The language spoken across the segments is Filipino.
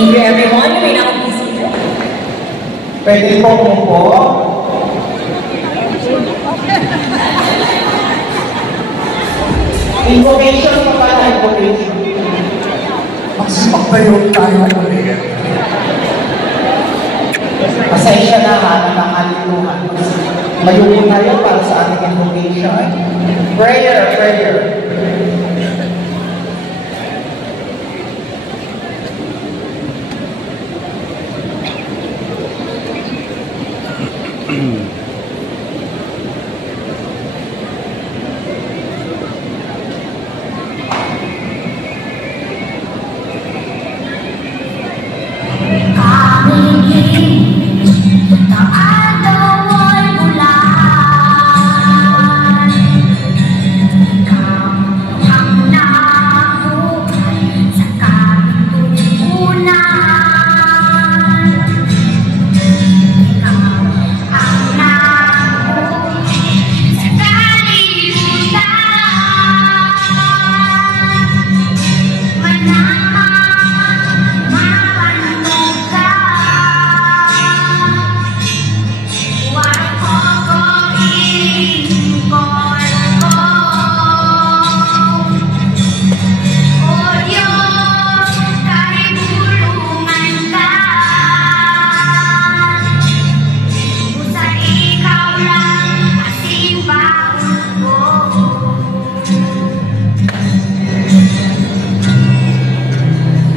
Thank you everyone. You may now be seated. Pwede po umupo. Invocation pa pala, invocation. Magsimakbayo tayo ulit. Pasensya na ha, nakakalimutan. Mayupo tayo para sa ating invocation. Prayer, prayer.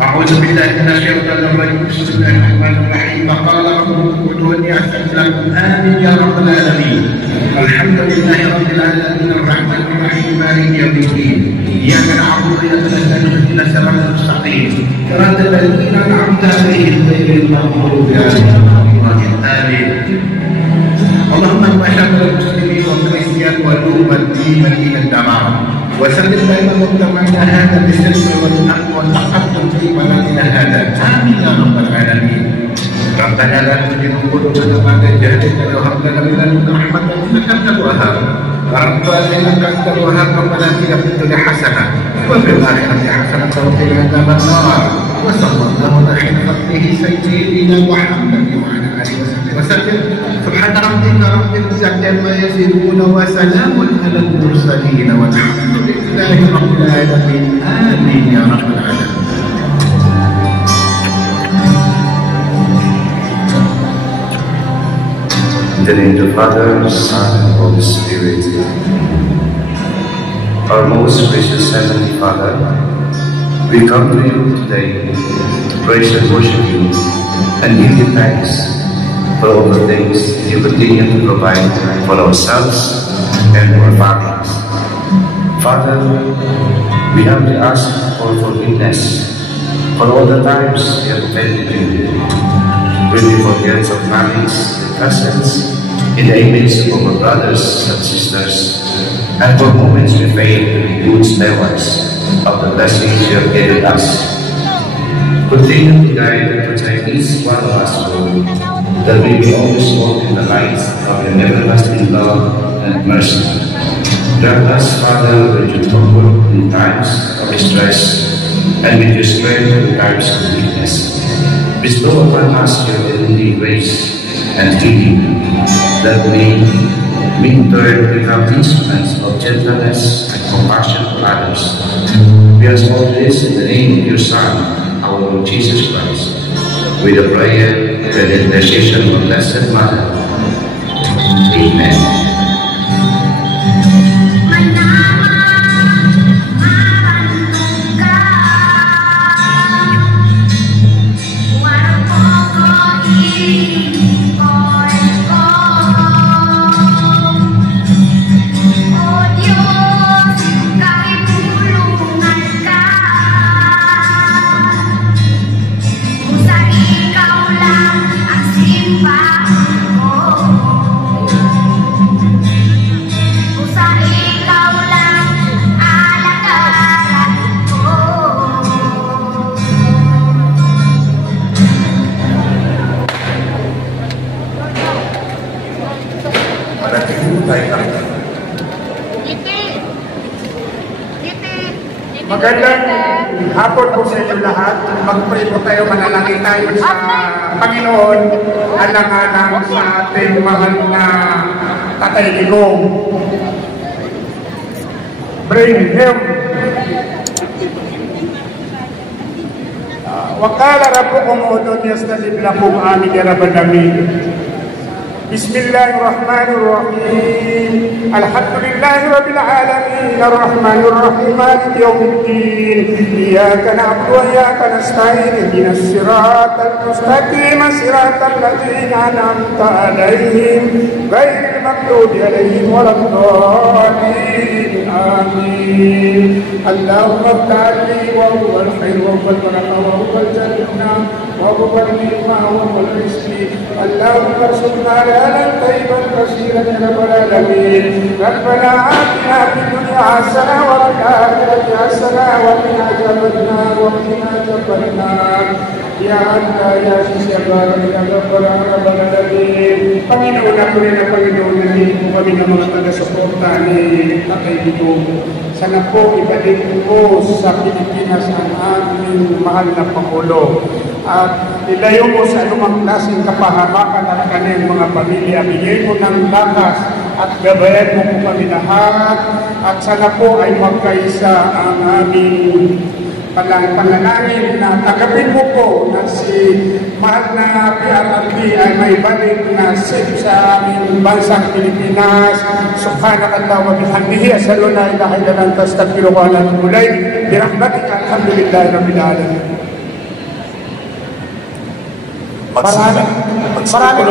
أعوذ بالله من الشيطان الرجيم بسم الله الرحمن الرحيم قال ربكم ادعوني أستجب لكم آمين يا رب العالمين الحمد لله رب العالمين الرحمن الرحيم مالك يوم الدين إياك نعبد وإياك نستعين اهدنا الصراط المستقيم صراط الذين أنعمت عليهم غير المغضوب عليهم آمين اللهم اشهد المسلمين والكريستيان والأمة مدينة الدمار وسلم دائما مجتمعنا هذا بالسلم والأمن والتقدم في بلدنا هذا آمين يا رب العالمين ربنا لا تزغ قلوبنا بعد إذ هديتنا وهب لنا من لدنك رحمة إنك أنت الوهاب ربنا إنك أنت الوهاب ربنا آتنا في الدنيا حسنة وفي الآخرة حسنة وقنا عذاب النار وصلى الله على خير خلقه سيدنا محمد وعلى آله وصحبه وسلم سبحان ربك رب العزة عما يصفون وسلام على المرسلين والحمد لله رب العالمين آمين يا رب العالمين. In the name of the Father, Son, and Holy Spirit. Our most gracious Heavenly Father, we come to you today to praise and worship you and give you thanks for all the things you continue to provide for ourselves and our families. Father, we have to ask for forgiveness for all the times we have offended you. When we forget some families and cousins in the image of our brothers and sisters, and for moments we fail to be good stewards of the blessings you have given us. Continue to guide and protect each one of us, Lord, that we may always walk in the light of your everlasting love and mercy. Grant us, Father, with your comfort in times of distress, and with your strength in times of weakness. Bestow upon us your heavenly grace and healing, that we in turn become instruments of gentleness and compassion for others. We ask all this in the name of your Son, our Lord Jesus Christ, with the prayer and intercession of Blessed Mother. Amen. hapon po sa inyo lahat. Mag-pray po tayo, manalangin tayo sa Panginoon, alang-alang sa ating mahal na Tatay Digong. Bring him. Wakala rapo komodo niya sa libla po amin ya Rabbal Alamin. Bismillahirrahmanirrahim. Alhamdulillahi Rabbil Alamin. Ar-Rahmanirrahim. Maliki yawmiddin. Iyyaka na'budu wa iyyaka nasta'in. Ihdinas siratal mustaqim. Siratal ladzina an'amta 'alaihim ghairil maghdubi 'alaihim waladdallin. Amin. Allahumma iftahli wa huwal khair wa huwal barakah wa huwal jannah wa huwal ni'mah wa huwal rizqi. Allahumma arzuqna حلالا طيبا كثيرا يا رب العالمين. ربنا آتنا في الدنيا حسنة وفي الآخرة حسنة وقنا عذاب النار وقنا عذاب النار. Ya Allah, ya Sisyabar, ya Rabbal Alamin. Panginoon ako rin ang Panginoon na hindi po kami ng mga taga-suporta ni Tatay Digong. Sana po ibalik po sa Pilipinas ang aming mahal na Pangulo. At ilayo mo sa anumang klaseng kapahamakan at kanyang mga pamilya. Bigay mo ng lakas at gabayan mo po kami lahat. At sana po ay magkaisa ang aming panalangin na tagapin mo po na si mahal na PRRD ay may balik na safe sa aming bansang Pilipinas. Subhanakallah wa bihamdihi, asyhadu an la ilaha illa anta astaghfiruka wa atubu ilaik. Birahmatika, alhamdulillahi rabbil alamin.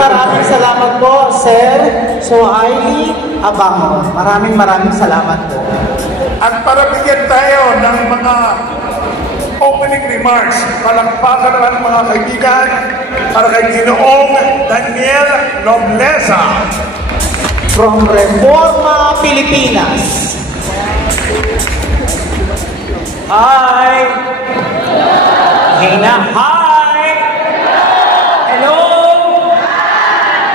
Maraming salamat po, Sir Suhaili Abango. Maraming salamat po. At para bigyan tayo ng mga opening remarks, palakpakan ng mga kaibigan para kay Ginoong Daniel Nobleza From Reforma Pilipinas. Hi! Hey na, hi! Hello!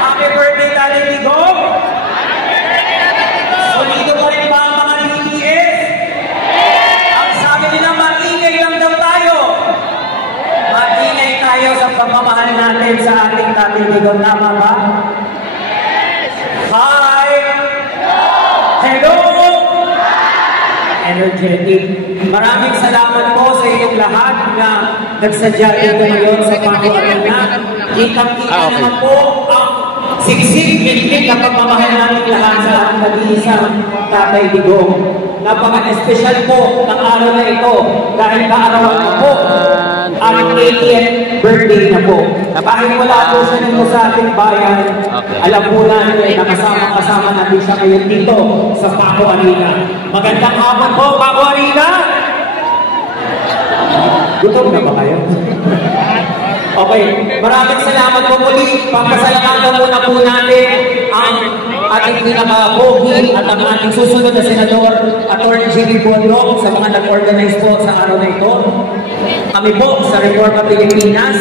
Happy birthday, Tatay Digong! Solido pa rin ba ang mga DPS? Ang sabi nila, maingay lang daw tayo. Maingay tayo sa pagmamahal natin sa ating Tatay Digong. Tama ba? Hi! Hello! Energetic. Maraming salamat po sa inyong lahat na nagsadya dito ngayon sa Paco Arena. Kitang-kita naman po ang siksik-kitik na pagmamahal namin lahat sa ating nag-iisang Tatay Digong. Napaka-espesyal po ng araw na ito dahil kaarawan na po ang 80th birthday na po. Kahit wala po siya nito sa ating bayan, alam po natin na kasama natin siya ngayon dito sa Paco Arena. Magandang hapon po, Paco Arena! Gutom na ba kayo? Okay, maraming salamat po muli. Pagpasalamatan muna po natin ang ating pinaka-pogi at ang ating susunod na senador, Atty. Jimmy Bonrong, sa mga nag-organize po sa araw na ito. Kami po sa Reforma Pilipinas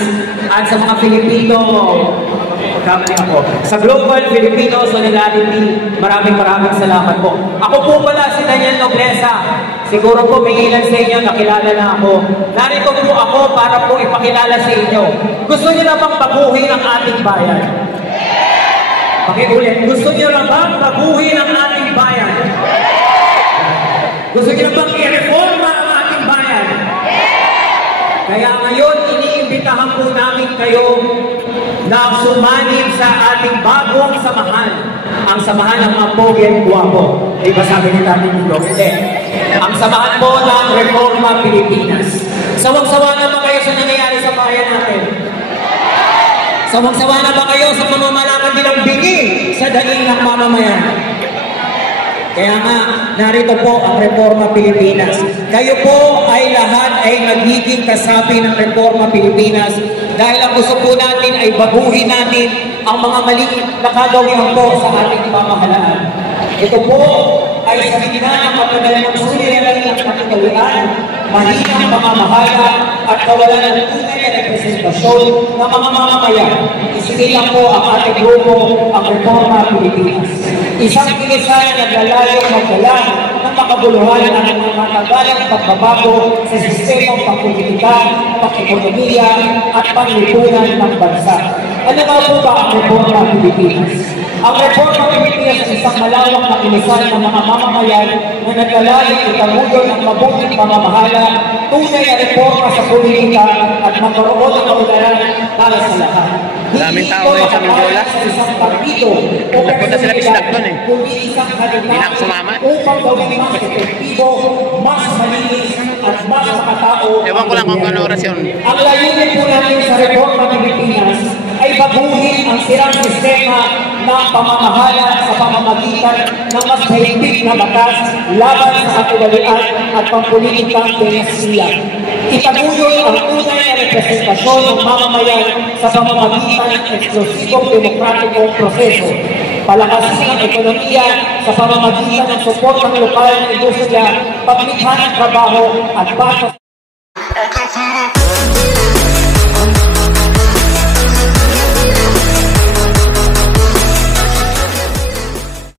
at sa mga Filipino, sa Global Filipino Solidarity, maraming salamat po. Ako po pala si Daniel Nobleza. Siguro po may ilan sa inyo nakilala na ako. Narito po ako para po ipakilala sa inyo. Gusto niyo na bang baguhin ang ating bayan? Pakiulit, gusto niyo na bang baguhin ang ating bayan? Gusto niyo na bang i-reforma ang ating bayan? Kaya ngayon, iniimbitahan po namin kayo na sumanib sa ating bagong samahan. Ang samahan ng mga pogi at guwapo. Ay ba sabi ni Tatay Digong? Hindi. Ang samahan po ng Reforma Pilipinas. Sawang-sawa na ba kayo sa nangyayari sa bayan natin? Sawang-sawa na ba kayo sa pamamalakad nilang bingi sa daing ng mamamayan? Kaya nga, narito po ang Reforma Pilipinas. Kayo po ay lahat ay magiging kasapi ng Reforma Pilipinas dahil ang gusto po natin ay baguhin natin ang mga mali na kagawian po sa ating pamahalaan. Ito po ay sa gitna ng matagal ng suliranin ng kapitalian, mahinang pamamahala at kawalan ng tunay na representasyon ng mga mamamayan. Isinilang po ang ating grupo, ang Reforma Pilipinas. Isang pinisa na naglalayong magdala ng makabuluhan at ng mga matagalang pagbabago sa sistemang pangpolitika, pang-ekonomiya at panglipunan ng bansa. Ano nga po ba ang Reforma Pilipinas? Ang Reforma Pilipinas ay isang malawak na ilisan ng mga mamamayan na naglalayong itamudo ng mabuting pamamahala, tunay na reforma sa politika at magkaroon ng kaunlaran para sa lahat. Daming tao ngayon sa Mindiola. Isang partido o Nagpunta sila Bisdak doon eh. kundi isang Hindi na ako sumama. upang gawing mas epektibo, mas malinis at mas makatao. Ewan ko lang kung ano oras yun. Ang layunin po natin sa Reforma Pilipinas ay baguhin ang sirang sistema ng pamamahala sa pamamagitan ng mas mahigpit na batas laban sa katiwalian at pampolitikang dinasya. Itaguloy ang tunay na representasyon ng mamamayan sa pamamagitan ng eksklusibong demokratikong proseso. Palakasin ang ekonomiya sa pamamagitan ng support ng lokal na industriya, paglikha ng trabaho at basa